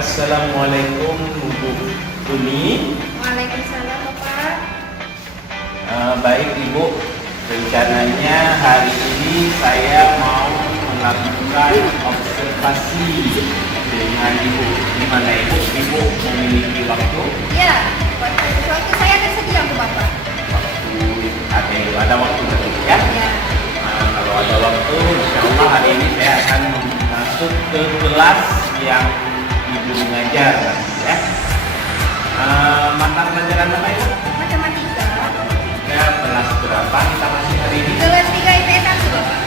Assalamualaikum Bu Tuni. Waalaikumsalam Bapak. Baik Ibu, rencananya hari ini saya mau melakukan observasi dengan Ibu. Di mana Ibu memiliki waktu? Ya, waktu saya tersedia untuk Bapak. Ada waktu betul ya? Ya. Kalau ada waktu, insya Allah hari ini saya akan masuk ke kelas yang Ibu mengajar nanti ya. Mata pelajaran apa itu? Matematika. Matematika kelas berapa kita masih hari ini? Kelas 3 IPS 1 Bapak.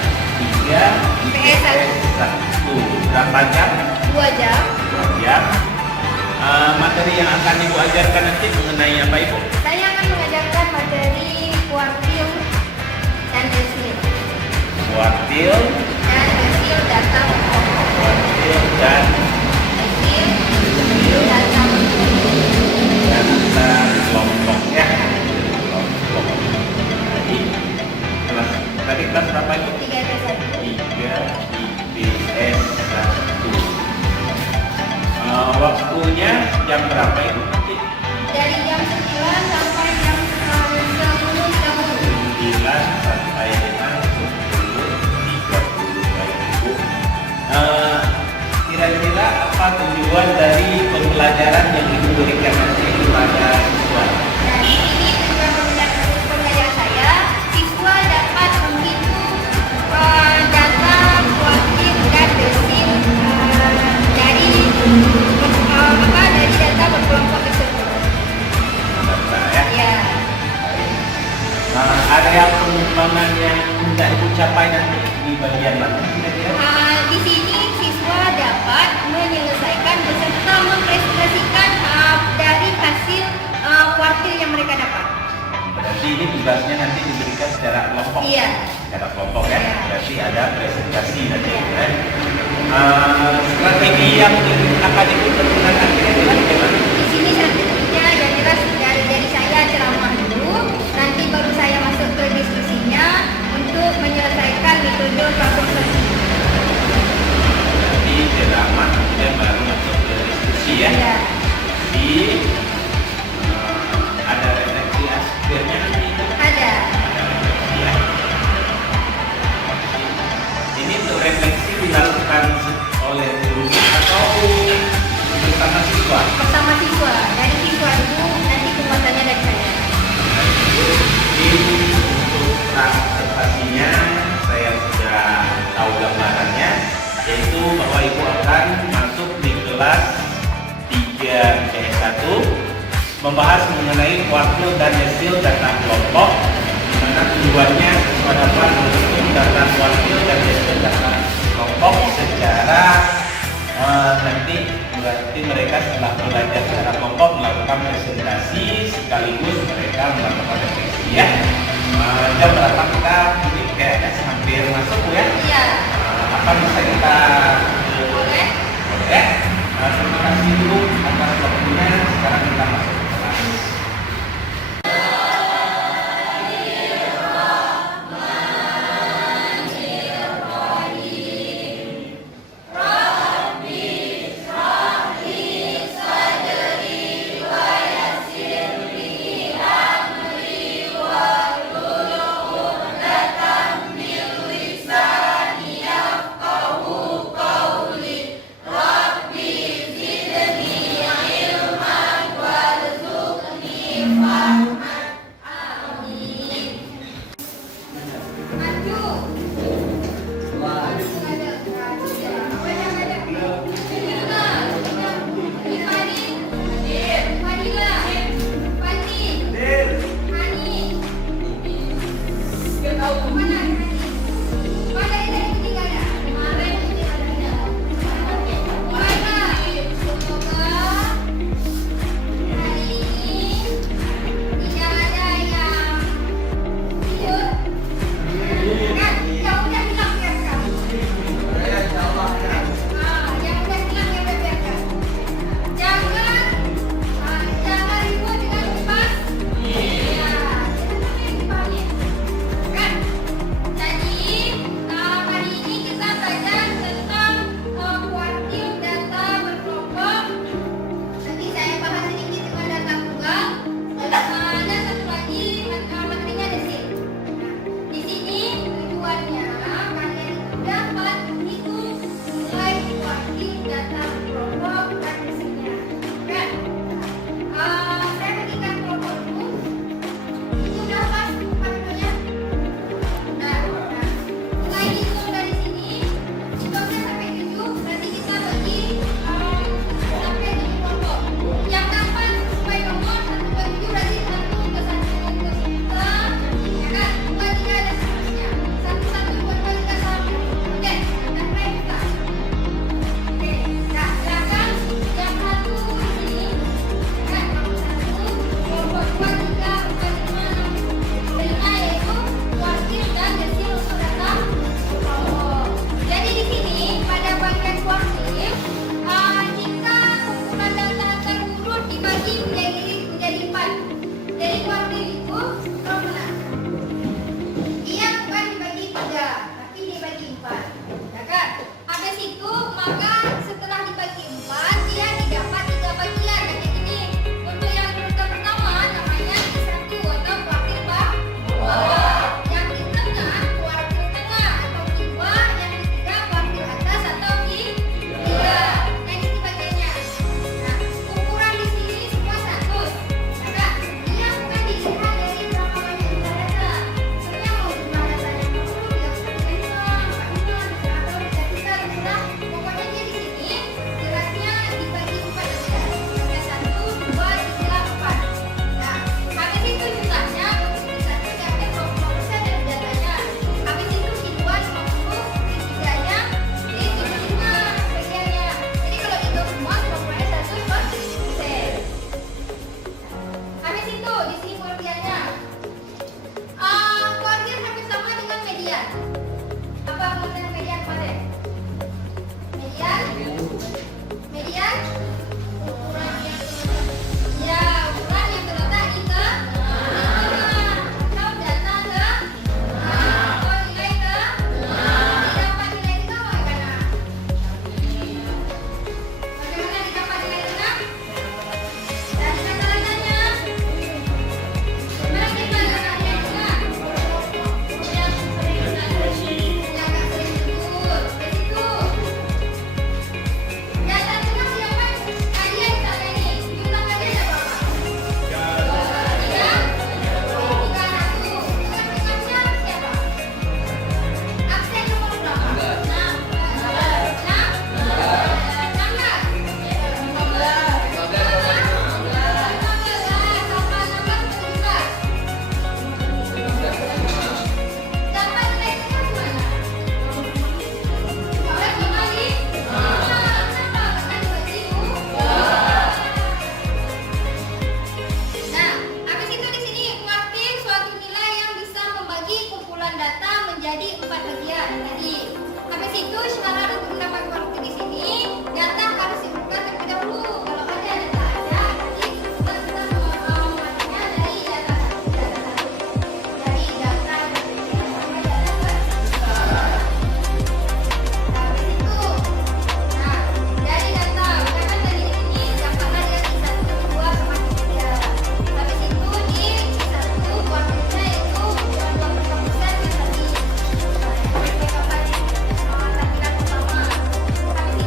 3 IPS 1. Berapa jam? 2 jam. 2 jam. Materi yang akan Ibu ajarkan nanti mengenai apa Ibu? Saya akan mengajarkan materi kuartil dan desil. Kuartil Data pokok. Kuartil dan Desil data data kelompok ya. Kelompok. Tadi kelas berapa itu? 3 IPS 1. 3 IPS 1. Waktunya jam berapa itu nanti? Dari jam 9 sampai jam 10.30. 9 sampai dengan 10.30 baik Ibu. Kira-kira apa tujuan dari pembelajaran yang Ibu berikan nanti kepada siswa? Dari ini juga pengajar saya, siswa dapat menghitung data kuartil dan desil dari data berkelompok tersebut. Data ya. Ya. Area pengembangan yang hendak Ibu capai nanti di bagian mana? Di sini siswa dapat menyelesaikan beserta mempresentasikan dari hasil kuartil yang mereka dapat. Berarti ini tugasnya nanti diberikan secara kelompok. Iya. Secara kelompok ya. Iya. Berarti ada presentasi nanti ya. Strategi yang akan digunakan kira-kira bagaimana? Di sini strateginya yang jelas dari saya ceramah dulu, nanti baru saya masuk ke diskusinya untuk menyelesaikan metode praproses. Berarti ceramah kemudian baru masuk ke diskusi ya. Ya. Di ada refleksi akhirnya nanti. Ada. Ada refleksi ya. Ini untuk refleksi dilakukan oleh guru atau bersama siswa? Bersama siswa, dari siswa dulu, nanti penguatannya dari saya. Ini untuk observasinya saya sudah tahu gambarannya, yaitu bahwa Ibu akan masuk di kelas 3 IPS 1 membahas mengenai kuartil dan desil data kelompok, di mana tujuannya siswa dapat menghitung data kuartil dan desil data kelompok secara nanti berarti mereka setelah belajar secara kelompok melakukan presentasi sekaligus mereka melakukan refleksi ya. Jam berapa kita ini kayaknya hampir masuk Bu ya? Iya. Apa bisa kita Boleh? boleh? Terima kasih dulu atas waktunya. Sekarang kita masuk ke kelas. jadi 4 bagian tadi. Habis itu syarat untuk mendapat waktu di sini, data harus dibuka terlebih dahulu. Kalau ada data nanti kita mematinya dari data satu, dari data sampai data besar. Habis itu, nah dari data, misalkan tadi di sini dapatlah dia I1, 2 sama 3. Habis itu di I1 kuartilnya itu 23% yang tadi. Laki-laki pertama. Habis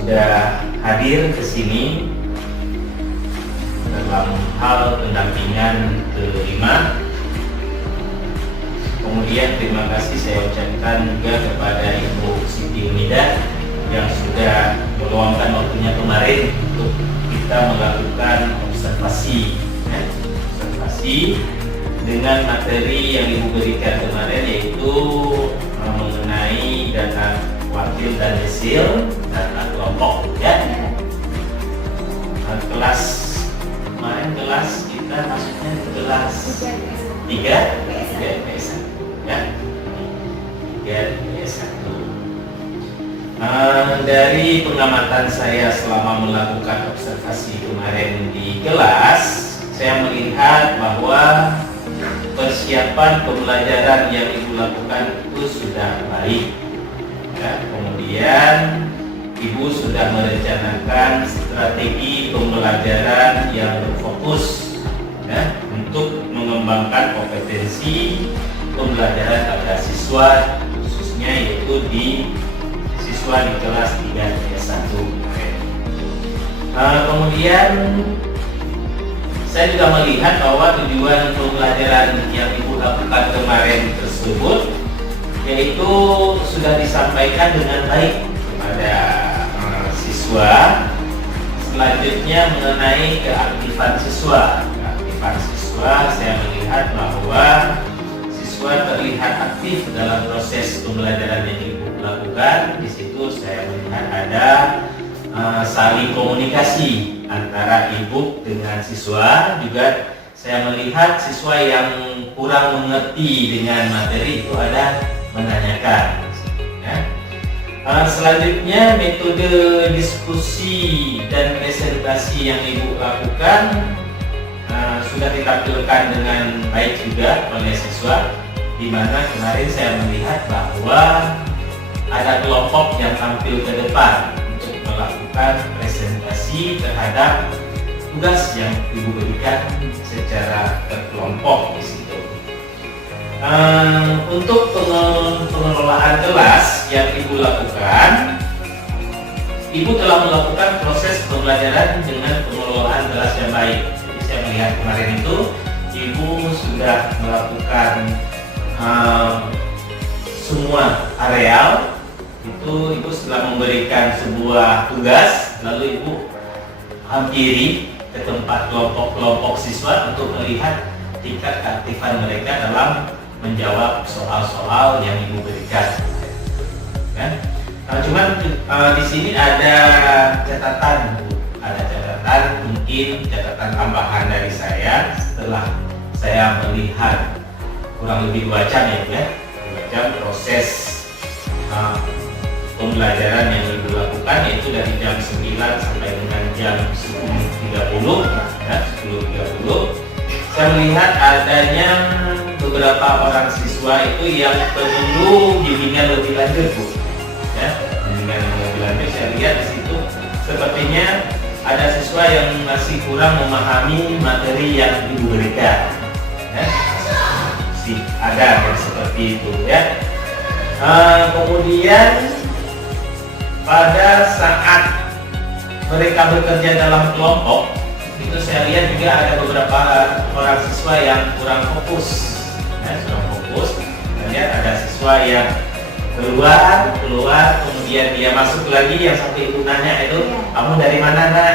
sudah hadir ke sini dalam hal pendampingan kelima. Kemudian terima kasih saya ucapkan juga kepada Ibu Siti Unida yang sudah meluangkan waktunya kemarin untuk kita melakukan observasi dengan materi yang Ibu berikan kemarin, yaitu mengenai data wakil dan desil data kelompok ya. Kelas kemarin kita masuknya ke kelas 3 PS1 ya. 3 PS1. Dari pengamatan saya selama melakukan observasi kemarin di kelas, saya melihat bahwa persiapan pembelajaran yang Ibu lakukan itu sudah baik ya. Kemudian Ibu sudah merencanakan strategi pembelajaran yang berfokus ya, untuk mengembangkan kompetensi pembelajaran pada siswa, khususnya yaitu di siswa di kelas 3 PS1. Kemudian saya juga melihat bahwa tujuan pembelajaran yang Ibu lakukan kemarin tersebut yaitu sudah disampaikan dengan baik kepada siswa. Selanjutnya mengenai keaktifan siswa. Keaktifan siswa, saya melihat bahwa siswa terlihat aktif dalam proses pembelajaran yang Ibu lakukan. Di situ saya melihat ada saling komunikasi antara Ibu dengan siswa. Juga saya melihat siswa yang kurang mengerti dengan materi itu ada menanyakan ya. Selanjutnya metode diskusi dan presentasi yang Ibu lakukan sudah ditampilkan dengan baik juga oleh siswa, di mana kemarin saya melihat bahwa ada kelompok yang tampil ke depan untuk melakukan presentasi terhadap tugas yang Ibu berikan secara berkelompok di situ. Untuk pengelolaan kelas yang Ibu lakukan, Ibu telah melakukan proses pembelajaran dengan pengelolaan kelas yang baik. Jadi saya melihat kemarin itu Ibu sudah melakukan semua areal itu. Ibu setelah memberikan sebuah tugas, lalu Ibu hampiri ke tempat kelompok-kelompok siswa untuk melihat tingkat keaktifan mereka dalam menjawab soal-soal yang Ibu berikan. Kan? Cuman di sini ada catatan, mungkin catatan tambahan dari saya setelah saya melihat kurang lebih 2 jam ya, 2 jam proses pembelajaran yang Ibu lakukan, yaitu dari jam 9 sampai dengan jam 10.30 ya, 10.30. Saya melihat adanya beberapa orang siswa itu yang perlu bimbingan lebih lanjut, Bu. Ya, bimbingan lebih lanjut. Saya lihat di situ sepertinya ada siswa yang masih kurang memahami materi yang Ibu berikan. Ya, ada yang seperti itu ya. Kemudian pada saat mereka bekerja dalam kelompok, itu saya lihat juga ada beberapa orang siswa yang kurang fokus. Saya lihat ada siswa yang keluar, kemudian dia masuk lagi, yang sampai Ibu nanya itu, kamu dari mana nak?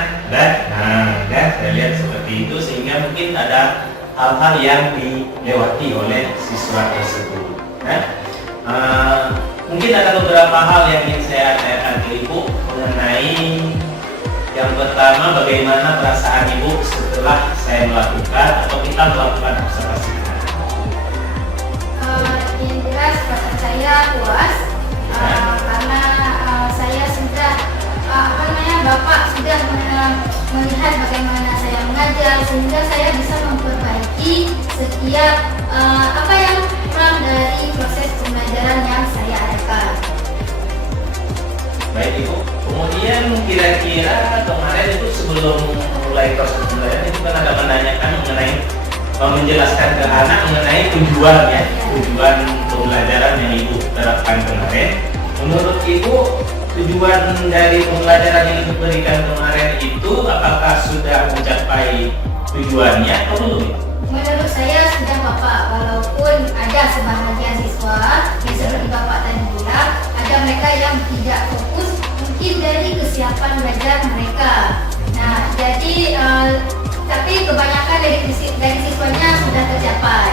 Saya lihat seperti itu, sehingga mungkin ada hal-hal yang dilewati oleh siswa tersebut. Mungkin ada beberapa hal yang ingin saya tanyakan ke Ibu mengenai yang pertama, bagaimana perasaan Ibu setelah saya melakukan atau kita melakukan observasi? Yang jelas perasaan saya puas karena saya sudah Bapak sudah melihat bagaimana saya mengajar, sehingga saya bisa memperbaiki setiap apa yang kurang dari proses pembelajaran yang saya adakan. Baik Ibu, kemudian kira-kira kemarin itu sebelum mulai proses pembelajaran itu kan ada menanyakan mengenai menjelaskan ke anak mengenai tujuan pembelajaran yang Ibu terapkan kemarin. Menurut Ibu tujuan dari pembelajaran yang diberikan kemarin itu apakah sudah mencapai tujuannya atau belum? Menurut saya sudah Bapak, walaupun ada sebahagian siswa yang seperti Bapak tadi bilang, ada mereka yang tidak fokus mungkin dari kesiapan belajar mereka. Nah, jadi tapi kebanyakan dari siswanya sudah tercapai.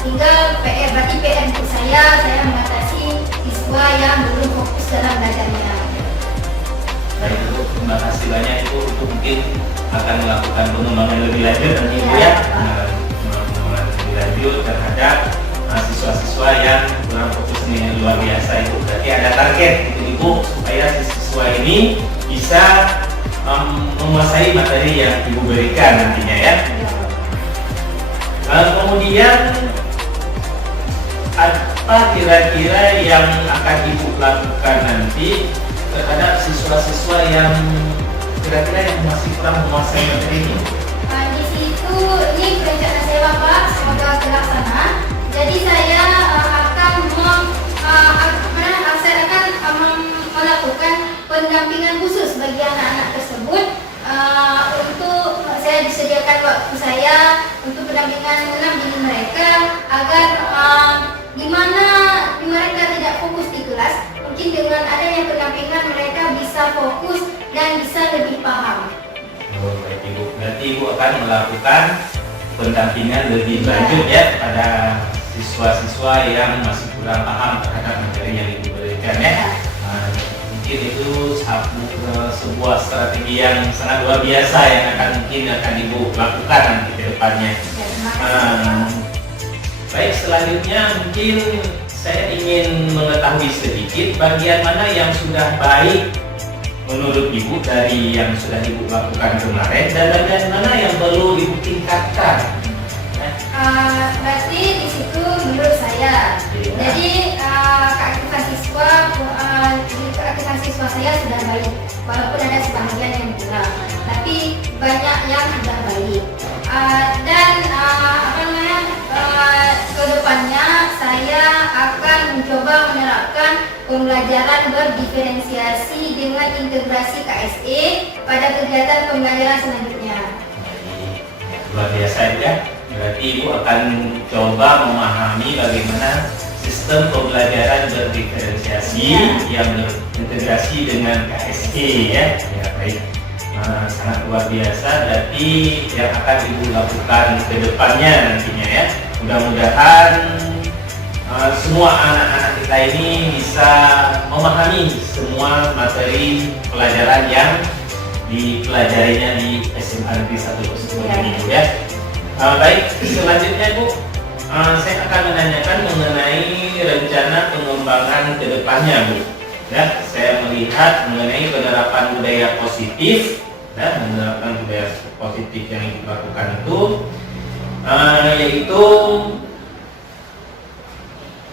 Tinggal PR, berarti PR untuk saya mengatasi siswa yang belum fokus dalam belajarnya. Baik, Bu, terima kasih banyak Ibu. Itu mungkin akan melakukan pengembangan lebih lanjut nanti Ibu ya. Pengembangan lebih lanjut terhadap siswa-siswa yang kurang fokus ini luar biasa Ibu. Berarti ada target untuk Ibu supaya siswa ini bisa menguasai materi yang Ibu berikan nantinya ya. Kemudian apa kira-kira yang akan Ibu lakukan nanti terhadap siswa-siswa yang kira-kira yang masih kurang menguasai materi ini? Di situ ini perencanaan saya Bapak semoga terlaksana. Jadi saya akan melakukan pendampingan khusus bagi anak-anak tersebut. Untuk saya disediakan waktu saya untuk pendampingan mendampingi mereka agar di mana mereka tidak fokus di kelas, mungkin dengan adanya pendampingan mereka bisa fokus dan bisa lebih paham. Oh, baik Ibu. Berarti Ibu akan melakukan pendampingan lebih lanjut ya pada siswa-siswa yang masih kurang paham terhadap materi yang Ibu berikan ya. Mungkin itu sebuah strategi yang sangat luar biasa yang mungkin akan Ibu lakukan nanti ke depannya. Baik, selanjutnya mungkin saya ingin mengetahui sedikit bagian mana yang sudah baik menurut Ibu dari yang sudah Ibu lakukan kemarin dan bagian mana yang perlu Ibu tingkatkan. Berarti di situ menurut saya. Jadi keaktifan siswa saya sudah baik, walaupun ada sebagian yang kurang, tapi banyak yang sudah baik. Dan kedepannya saya akan mencoba menerapkan pembelajaran berdiferensiasi dengan integrasi KSE pada kegiatan pembelajaran selanjutnya. Luar biasa ya. Berarti Ibu akan coba memahami bagaimana sistem pembelajaran berdiferensiasi yang berintegrasi dengan KSE ya. Ya baik. Sangat luar biasa. Berarti yang akan Ibu lakukan ke depannya nantinya ya. Mudah-mudahan semua anak-anak kita ini bisa memahami semua materi pelajaran yang dipelajarinya di SMA Negeri 1 tersebut ini ya. Baik, selanjutnya Bu, saya akan menanyakan mengenai rencana pengembangan ke depannya Bu. Ya, saya melihat mengenai penerapan budaya positif dan menerapkan budaya positif yang dilakukan itu yaitu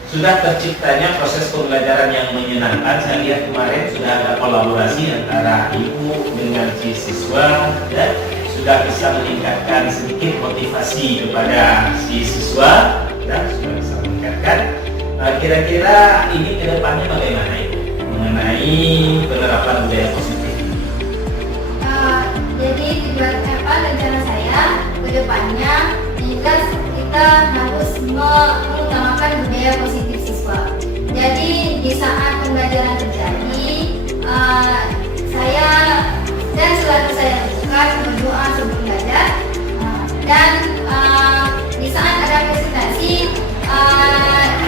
sudah terciptanya proses pembelajaran yang menyenangkan. Saya lihat kemarin sudah ada kolaborasi antara Ibu dengan si siswa dan sudah bisa meningkatkan sedikit motivasi kepada si siswa dan sudah bisa meningkatkan. Kira-kira ini ke depannya bagaimana Ibu mengenai penerapan budaya positif? Jadi tujuan rencana saya ke depannya kita harus mengutamakan budaya positif siswa. Jadi di saat pembelajaran terjadi, saya dan selalu saya lakukan berdoa sebelum belajar, dan di saat ada presentasi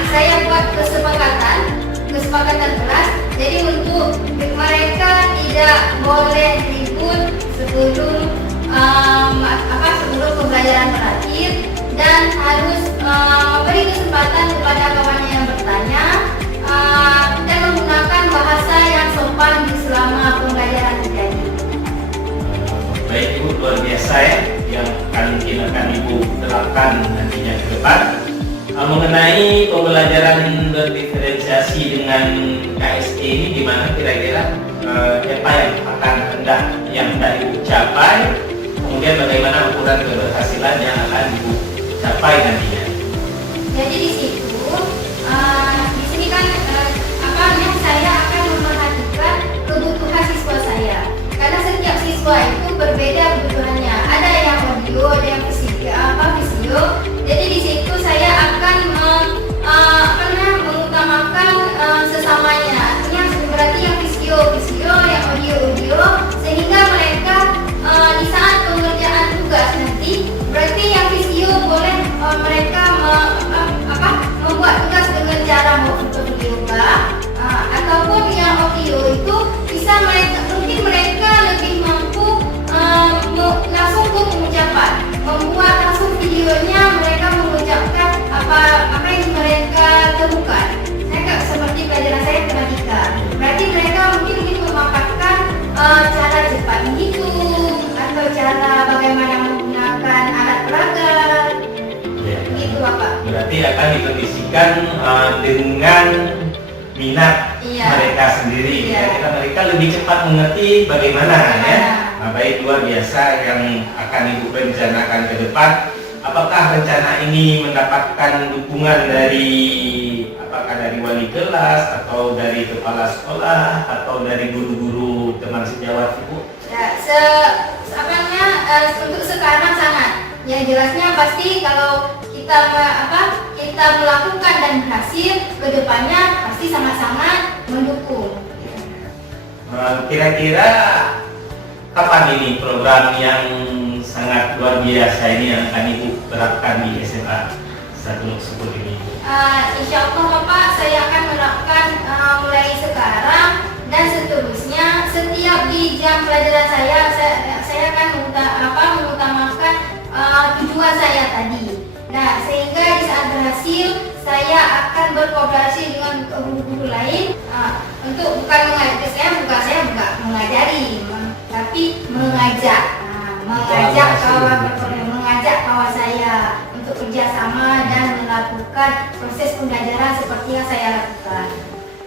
saya buat kesepakatan kelas. Jadi untuk mereka tidak boleh ribut sebelum pembelajaran berakhir, dan harus memberi kesempatan kepada kawannya yang bertanya dan menggunakan bahasa yang sopan selama pembelajaran terjadi. Baik Ibu, luar biasa ya yang mungkin akan Ibu terapkan nantinya ke depan. Mengenai pembelajaran berdiferensiasi dengan KSE ini gimana kira-kira apa yang akan yang Ibu capai, kemudian bagaimana ukuran keberhasilan yang akan Ibu capai nantinya? Jadi di situ, di sini kan saya akan memperhatikan nanti akan dikondisikan dengan minat mereka sendiri. Kira-kira mereka lebih cepat mengerti bagaimana ya. Nah, baik, luar biasa yang akan Ibu rencanakan ke depan. Apakah rencana ini mendapatkan dukungan dari wali kelas atau dari kepala sekolah atau dari guru-guru teman sejawat Ibu? Ya, untuk sekarang sangat. Yang jelasnya pasti kalau kita melakukan dan berhasil, kedepannya pasti sama-sama mendukung. Kira-kira kapan ini program yang sangat luar biasa ini yang akan Ibu terapkan di SMA 110 ini? Insya Allah Bapak, saya akan menerapkan mulai sekarang dan seterusnya. Setiap di jam pelajaran saya akan mengutamakan tujuan saya tadi. Nah, sehingga di saat berhasil saya akan berkooperasi dengan guru-guru lain untuk bukan mengajari, tapi mengajak kawan saya untuk kerjasama dan melakukan proses pembelajaran seperti yang saya lakukan.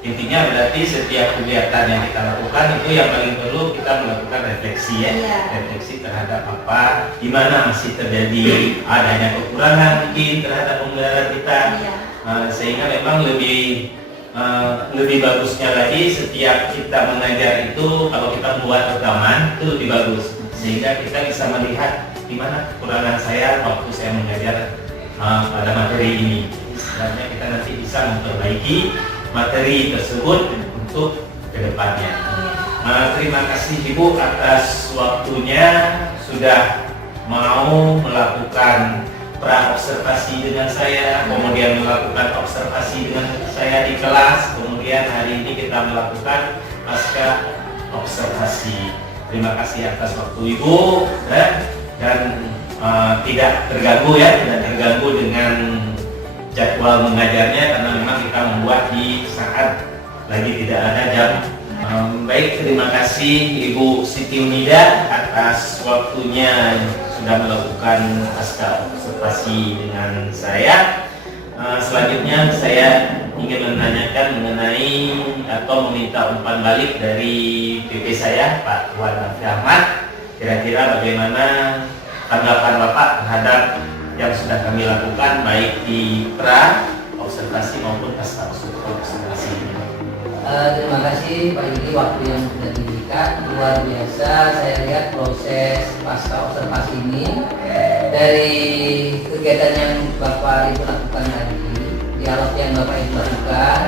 Intinya berarti setiap kegiatan yang kita lakukan itu yang paling perlu kita melakukan refleksi ya. Refleksi terhadap apa, di mana masih terjadi adanya kekurangan mungkin terhadap pembelajaran kita. Sehingga memang lebih bagusnya lagi setiap kita mengajar itu kalau kita membuat rekaman itu lebih bagus, sehingga kita bisa melihat di mana kekurangan saya waktu saya mengajar pada materi ini. Sebenarnya kita nanti bisa memperbaiki materi tersebut untuk kedepannya. Terima kasih Ibu atas waktunya sudah mau melakukan pra-observasi dengan saya, kemudian melakukan observasi dengan saya di kelas, kemudian hari ini kita melakukan pasca observasi. Terima kasih atas waktu Ibu dan tidak terganggu dengan jadwal mengajarnya karena memang kita membuat di saat lagi tidak ada jam. Baik, terima kasih Ibu Siti Unida atas waktunya sudah melakukan pasca observasi dengan saya. Selanjutnya saya ingin menanyakan mengenai atau meminta umpan balik dari PP saya Pak Wan Afri Ahmad. Kira-kira bagaimana tanggapan Bapak terhadap yang sudah kami lakukan baik di pra observasi maupun pasca observasi ini? Terima kasih Pak Yudi, waktu yang sudah diberikan luar biasa. Saya lihat proses pasca observasi ini dari kegiatan yang Bapak Ibu lakukan tadi, dialog yang Bapak Ibu lakukan,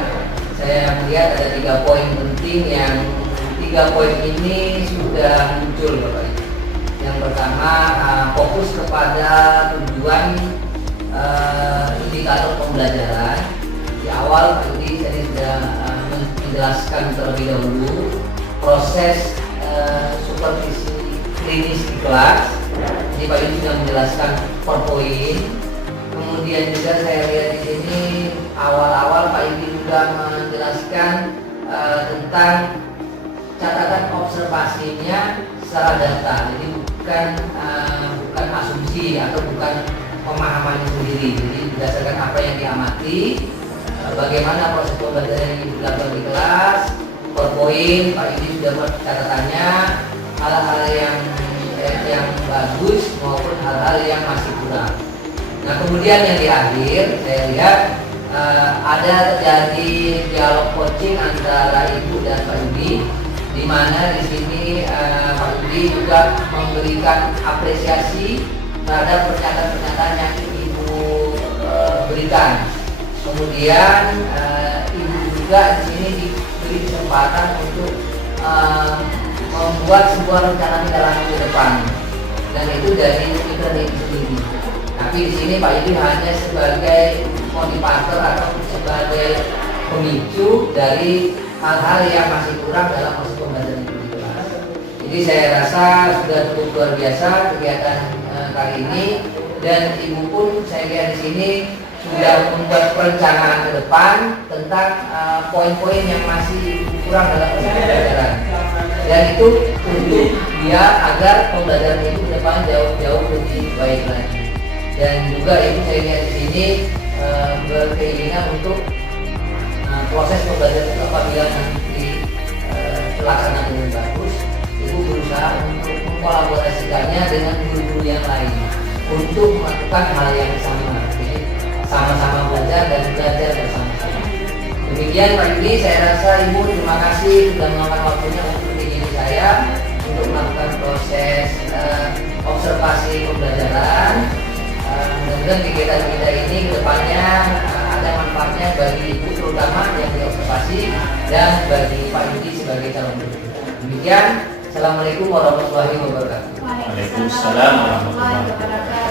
saya melihat ada 3 poin penting yang 3 poin ini sudah muncul Bapak Ibu. Yang pertama, fokus kepada tujuan indikator pembelajaran. Di awal Pak Yudi saya sudah menjelaskan terlebih dahulu proses supervisi klinis di kelas. Jadi Pak Yudi sudah menjelaskan per poin. Kemudian juga saya lihat di sini awal-awal Pak Yudi sudah menjelaskan tentang catatan observasinya secara data. Jadi bukan asumsi atau bukan pemahaman sendiri. Jadi berdasarkan apa yang diamati, bagaimana proses pembelajaran yang dilakukan di kelas, per poin Pak Yudi sudah buat catatannya, hal-hal yang bagus maupun hal-hal yang masih kurang. Nah, kemudian yang di akhir saya lihat ada terjadi dialog coaching antara Ibu dan Pak Yudi, di mana di sini Pak Yudi juga memberikan apresiasi terhadap pernyataan-pernyataan yang Ibu berikan. Kemudian Ibu juga di sini diberi kesempatan untuk membuat sebuah rencana tindak lanjut ke depan, dan itu dari Ibu sendiri. Tapi di sini Pak Yudi hanya sebagai motivator atau sebagai pemicu dari hal-hal yang masih kurang dalam proses pembelajaran itu di kelas. Jadi saya rasa sudah cukup luar biasa kegiatan kali ini, dan Ibu pun saya lihat di sini sudah membuat perencanaan ke depan tentang poin-poin yang masih kurang dalam proses pembelajaran, dan itu untuk dia agar pembelajaran itu ke depan jauh-jauh lebih baik lagi. Dan juga Ibu saya lihat di sini berkeinginan untuk proses pembelajaran apabila nanti terlaksana dengan bagus, Ibu berusaha untuk mengkolaborasikannya dengan guru-guru yang lain untuk melakukan hal yang sama, jadi sama-sama belajar dan belajar bersama-sama. Demikian Pak Yudi, saya rasa Ibu terima kasih sudah meluangkan waktunya untuk mendidik saya untuk melakukan proses observasi pembelajaran. Mudah-mudahan kegiatan kita ini kedepannya ada manfaatnya bagi Ibu terutama yang diobservasi dan bagi Pak Yudi sebagai calon guru. Demikian, Assalamualaikum warahmatullahi wabarakatuh. Waalaikumsalam warahmatullahi wabarakatuh.